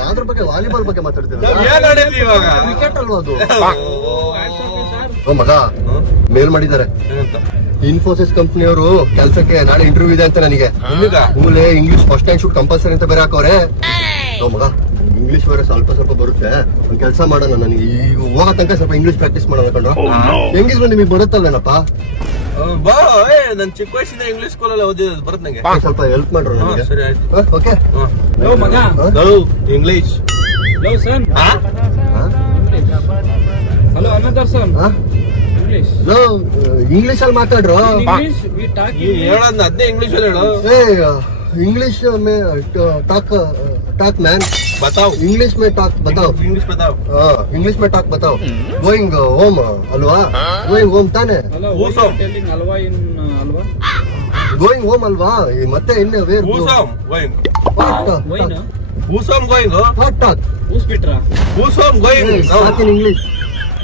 ಯಾವ್ದ್ರ ಬಗ್ಗೆ? ವಾಲಿಬಾಲ್ ಬಗ್ಗೆ ಮಾತಾಡ್ತೀರಾ? ಏನ್ ಆಡಿದ್ವಿ ಇವಾಗ? ಕ್ರಿಕೆಟ್ ಅಲ್ವಾ ಅದು? ಸರ್ ಓ ಮಗ, ಮೇಲ್ ಮಾಡಿದ್ದಾರೆ. ಇನ್ಫೋಸಿಸ್ ಕಂಪ್ನಿಯವರು ಕೆಲ್ಸಕ್ಕೆ ನಾಳೆ ಇಂಟರ್ವ್ಯೂ ಇದೆ ಅಂತ ನನಗೆ. ಮೂಲೆ English first time shoot compulsory ಅಂತ ಬೇರೆ ಹಾಕವ್ರೆ. ಓ ಮಗ, ಇಂಗ್ಲಿಷ್ ಬೇರೆ ಸ್ವಲ್ಪ ಸ್ವಲ್ಪ ಬರುತ್ತೆ. ಒಂದ್ ಕೆಲಸ ಮಾಡೋಣ, ನನಗೆ ಈಗ ಹೋಗೋ ತನಕ ಸ್ವಲ್ಪ ಇಂಗ್ಲಿಷ್ ಪ್ರಾಕ್ಟೀಸ್ ಮಾಡೋಣ ಕಂಡ್ರು. ಹೆಂಗಿದ್ರು ನಿಮಗೆ ಬರುತ್ತಲ್ವೇನಪ್ಪ? ಬಾ, ನನ್ ಚಿಕ್ಕ ವಯಸ್ಸಿಂದ ಇಂಗ್ಲಿಷ್ ಸ್ಕೂಲಲ್ಲಿ ಓದಿದ್ದು ಬರುತ್ತೆ ನಂಗೆ. ಸ್ವಲ್ಪ ಹೆಲ್ಪ್ ಮಾಡ್ರು ನನಗೆ. ಸರಿ ಆಯ್ತು. ಓಕೆ. ಲೋ ಮಗ, ಇಂಗ್ಲಿಷ್. ಲೋ ಸನ್. ಹಲೋ ಅನದರ್ ಸನ್. ಇಂಗ್ಲಿಷ್. ಲೋ ಇಂಗ್ಲಿಷ್ ಅಲ್ಲಿ ಮಾತಾಡ್ರು. English we talk. ಹೇಳೋದ್ ಅದೇ ಇಂಗ್ಲಿಷ್ ಅಲ್ಲಿ ಹೇಳು. इंग्लिश में टॉक मैन बताओ. इंग्लिश में टॉक बताओ. इंग्लिश बताओ. इंग्लिश में टॉक बताओ. गोइंग होम अल्वा? गोइंग होम ತಾನೆ? ಹಲೋ ಟೆಲ್ಲಿಂಗ್ ಅಲ್ವಾ ಇನ್ ಅಲ್ವಾ? ಗೋಯಿಂಗ್ ಹೋಮ್ ಅಲ್ವಾ? ಮತ್ತೆ ಇನ್ನು ವೇರ್ ಹೂಸಮ್ ಗೋಯಿಂಗ್. ವೈನ್ ಹೂಸಮ್ ಗೋಯಿಂಗ್. What talk? ಊಸ್ ಬಿಟ್ರಾ? ಹೂಸಮ್ going. Talk in English.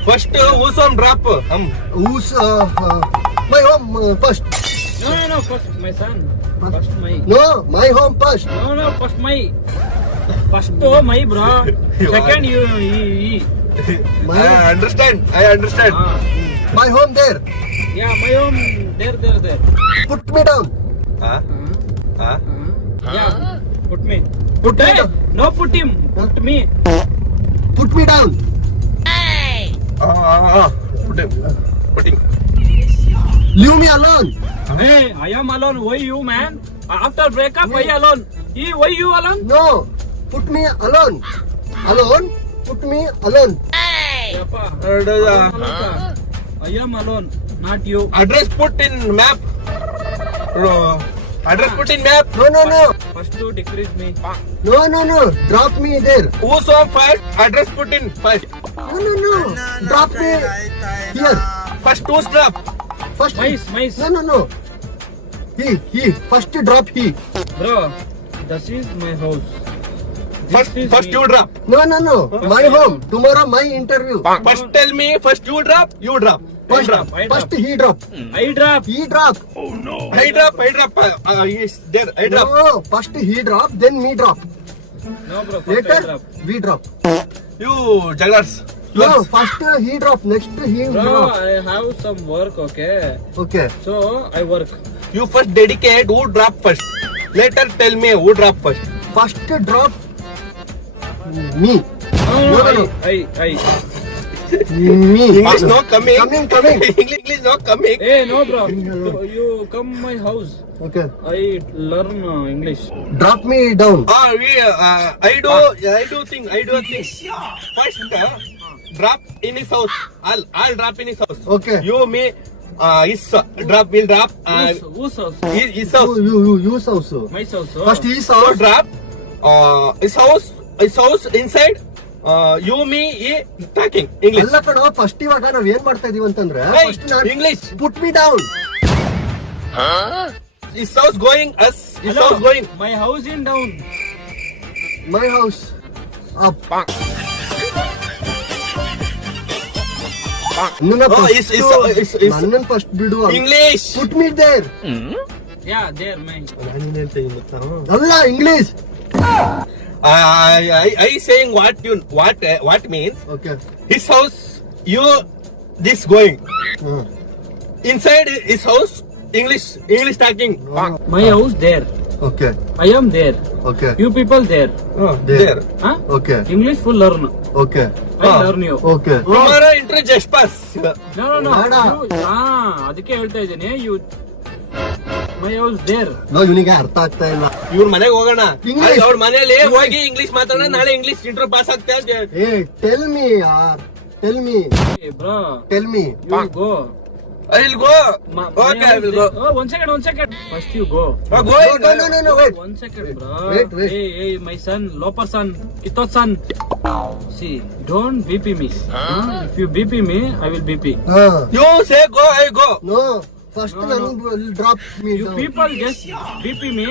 First ಹೂಸಮ್ ಡ್ರಾಪ್. ಊಸ್ my home first. No, first my son. First my. No, my home first. No, first my. First my bro. Second you. My I understand. my home there. Yeah, my home there. Put me down. Yeah, put me. Put hey, down. no put him. Put me. Put me down. Putting. Leave me alone. Hey, I am alone. Why you man? After breakup, why alone? Why you alone? No, put me alone. Alone? Put me alone. Yappa. I am alone, not you. Address put in map. Address put in map. No. First to decrease me. No. Drop me there. Husam first. Address put in first. No. Drop me here. First who's drop. First. Mice. No. He. First drop he. Bro, this is my house. First me. you drop. No. My home. Tomorrow my interview. First tell me. First you drop. You drop. First he drop. I drop. He drop. I drop. Yes, there. I drop. No. First he drop, then me drop. No bro, first I Later drop. we drop. You jugglers. No. First he drop. Next he Bro, drop. I have some work, okay? Okay. So I work. You first dedicate. Who drop first? Later tell me who drop first. First drop me. No. I. Me. English no coming. Coming. English no coming. Hey, no bro. You come my house. Okay. I learn English. Drop me down. I do a thing. First drop in his house. I'll drop in his house. Okay. You me his drop will drop. Whose house? His house. You also. My house. First his So house. drop his house inside. You me he talking English. ಅಲ್ಲ ಕಣೋ, first ಇವಾಗ ನಾವ್ ಏನ್ ಮಾಡ್ತಾ ಇದೀವಿ ಅಂತಂದ್ರೆ Hey, first non English. put me down. His house going us. His Hello. house going. My house in down. My house up. ನನ್ನನ್ first ಬಿಡು. English. Put me there. Yeah, there my. ಅಲ್ಲ English. I saying what means Okay. his house you this going inside his house English talking. My house there. Okay. I am there. Okay. You people there. There. Huh? Okay. English full learn. Okay. I learn you. Okay. Tomorrow interview just pass. No. ಬೇಡ. ಅದಕ್ಕೆ ಹೇಳ್ತಾ ಇದ್ದೀನಿ. You. My house there. No, ಇವನಿಗೆ ಅರ್ಥ ಆಗ್ತಾ ಇಲ್ಲ. ಇವ್ರ ಮನೆಗೆ ಹೋಗೋಣ. English. ಅವ್ರ ಮನೆಯಲ್ಲಿ ಹೋಗಿ ಇಂಗ್ಲಿಷ್ ಮಾತಾಡೋಣ. ನಾಳೆ ಇಂಗ್ಲಿಷ್ ಇಂಟರ್ವ್ಯೂ ಪಾಸ್ ಆಗ್ತಾ ಇದೆ. Tell me yaar. Tell me. Hey bro. Tell me. You go. I will go. Okay, I will go. Oh, one second. First you go. Go. No, wait. 1 second, bro. Wait. Hey, my son, Loper son, Kitot son. See, don't BP me. If you BP me, I will BP. You say go, I go. No. First No. drop me You down. people just BP me.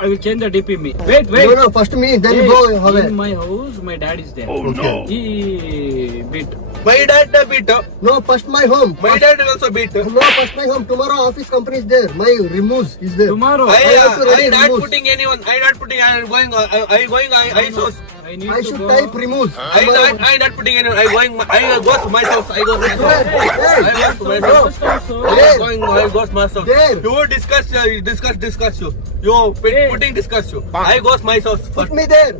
I will change the DP me. Wait, wait. No, first me, then Hey, go away. in my house, my dad is there. Okay. He beat. My dad beat. No, first my home. My dad also beat. No, first my home. Tomorrow office company is there. My removes is there. Tomorrow. I have to ready not removes. putting anyone. I not putting. I going. I source. I need I to should go. type removes. I not putting anyone. I go to myself. I go to myself. I go to myself. I go to myself. There. You discuss you. You putting discuss you. I go to myself. Put me there.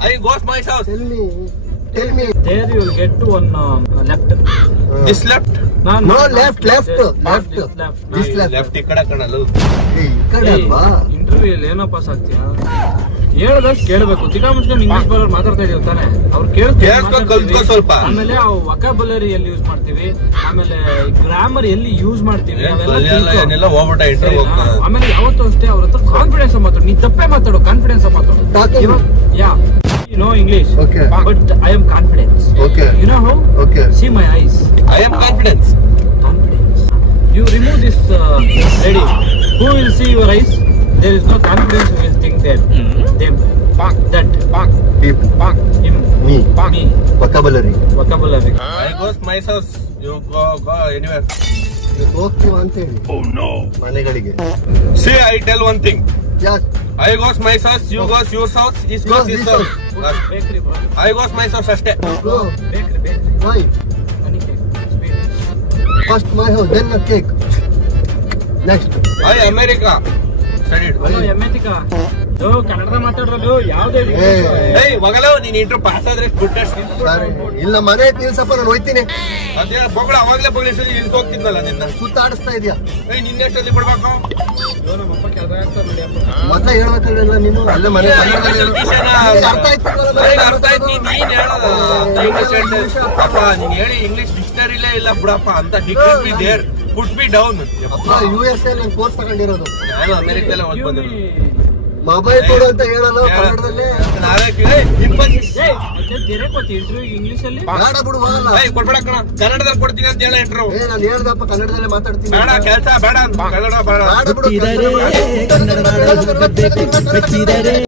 I go to myself. Tell me. There you will get to one left. This left. No, left. This This left. Left ಈ ಕಡೆ ಕಣಲು. ಈ ಕಡೆ ಅಲ್ವಾ? Interview ಅಲ್ಲಿ ಏನೋ pass ಆಗ್ತೀಯಾ ಹೇಳದಷ್ಟು ಕೇಳಬೇಕು ತಿಕ್ಕ ಮುಚ್ಕೊಂಡು English ಬರೋರು ಮಾತಾಡ್ತಾ ಇದೀವಿ ತಾನೆ ಅವ್ರು ಕೇಳಿಸ್ಕೊಂಡು ಕಲ್ತ್ಕೊ ಸ್ವಲ್ಪ. ಆಮೇಲೆ ವೊಕಾಬುಲರಿ ಎಲ್ಲಿ ಯೂಸ್ ಮಾಡ್ತೀವಿ ಆಮೇಲೆ ಗ್ರಾಮರ್ ಎಲ್ಲಿ ಯೂಸ್ ಮಾಡ್ತೀವಿ ಅವೆಲ್ಲ ಅಲ್ಲೆಲ್ಲ ತಿಳ್ಕೊ. ಏನೆಲ್ಲ ಹೋಗ್ಬಿಟ್ಟ ಇಂಟರ್ವ್ಯೂ ಸರಿನಾ? ಹೋಗ್ತಾನೆ. ಆಮೇಲೆ ಯಾವತ್ತೂ ಅಷ್ಟೇ ಅವ್ರ ಹತ್ರ ಕಾನ್ಫಿಡೆನ್ಸ್ ಮಾತಾಡು ನೀ ತಪ್ಪೇ ಮಾತಾಡು ಕಾನ್ಫಿಡೆನ್ಸ್ ಮಾತಾಡು Talking. Yeah no English Okay. But I am confidence Okay. You know how Okay. See my eyes I am confidence. confidence. You remove this lady. Who will see your eyes? There is no confidence. Who will think that them, that, People. him, Me. me, Vocabulary. vocabulary. I go to my house. You go anywhere. ಹೋಗ್ತೀವ ಅಂತ ಹೇಳಿ. ಮನೆಗಳಿಗೆ. See, I tell one thing. Yes. I go to my house. You go to your house. His goes his this house. Bakery, bro. I go to my house ಅಷ್ಟೇ. Go. Bakery. Why? Honey cake, sweet. First my house, then a cake. Next. I America. Studied. Hello, ಯಮ್ಮೆತಿಕಾ. ಓ ಕನ್ನಡ ಮಾತಾಡ್ರಲ್ಲ ಯಾವ್ದೇ ಏಯ್ ಮಗಲೋ ನೀನ್ ಇಂಟ್ರು pass ಆದ್ರೆ good ಸರಿ. ಇಲ್ಲ ಮನೆ ನಿಲ್ಸಪ್ಪ ನಾನು ಹೋಯ್ತೀನಿ. ಅದೇ ಬೊಗಳ ಅವಾಗ್ಲೇ ಬೊಗಳಿಸಿ ಇಲ್ಲಿ ಹೋಗ್ತಿದ್ನಲ್ಲ ನಿನ್ನ. ಸುತ್ತಾಡಿಸ್ತಾ ಇದೆಯಾ? ಏಯ್ ನಿನ್ನೆಷ್ಟೊತ್ತಿ ಬಿಡ್ಬೇಕು? ನಮ್ಮಪ್ಪ ಕೆಲಸ ಆಗ್ತಾ ನೋಡಿ ಅಪ್ಪ ಮತ್ತೆ ಹೇಳ್ಬೇಕಲ್ಲ ನೀನು ಅಲ್ಲೇ ಮನೆ ಕನ್ನಡದಲ್ಲಿ ಹೇಳು. ಅರ್ಥ ಆಯ್ತು ನನಗೆ ಅರ್ಥ ಆಯ್ತು ನೀನ್ ಹೇಳೋದು ಅಪ್ಪ ನೀನ್ ಹೇಳಿ ಇಂಗ್ಲಿಷ್ ಡಿಕ್ಷನರಿಲೇ ಇಲ್ಲ ಬಿಡಪ್ಪ ಅಂತ dictate be there put be down. USA ನಾನು ಕೋರ್ಸ್ ತಗೊಂಡಿರೋದು. ನಾನು ಅಮೆರಿಕದಲ್ಲೇ ಓದ್ ಬಂದಿರೋದು. ಮೊಬೈಲ್ ಕೊಡು ಅಂತ ಹೇಳಲ್ಲ ಕನ್ನಡದಲ್ಲಿ. ನಾವೇ ಇನ್ಫೋಸಿಸ್ ಇಂಟರ್ವ್ಯೂ ಇಂಗ್ಲಿಷ್ ಅಲ್ಲಿ ಬೇಡ ಬಿಡು ಹೋಗಲ್ಲ. ಕೊಡ್ಬೇಡ ಕಣ ಕನ್ನಡದಲ್ಲಿ ಕೊಡ್ತೀನಿ ಅಂತ ಹೇಳ ಇಂಟ್ರು. ನಾನು ಹೇಳ್ದಪ್ಪ ಕನ್ನಡದಲ್ಲೇ ಮಾತಾಡ್ತೀನಿ. ಬೇಡ ಕೆಲ್ಸ ಬೇಡ ಅಂತ ಕನ್ನಡ ಬೇಡ. ಬೇಡ ಬಿಡು.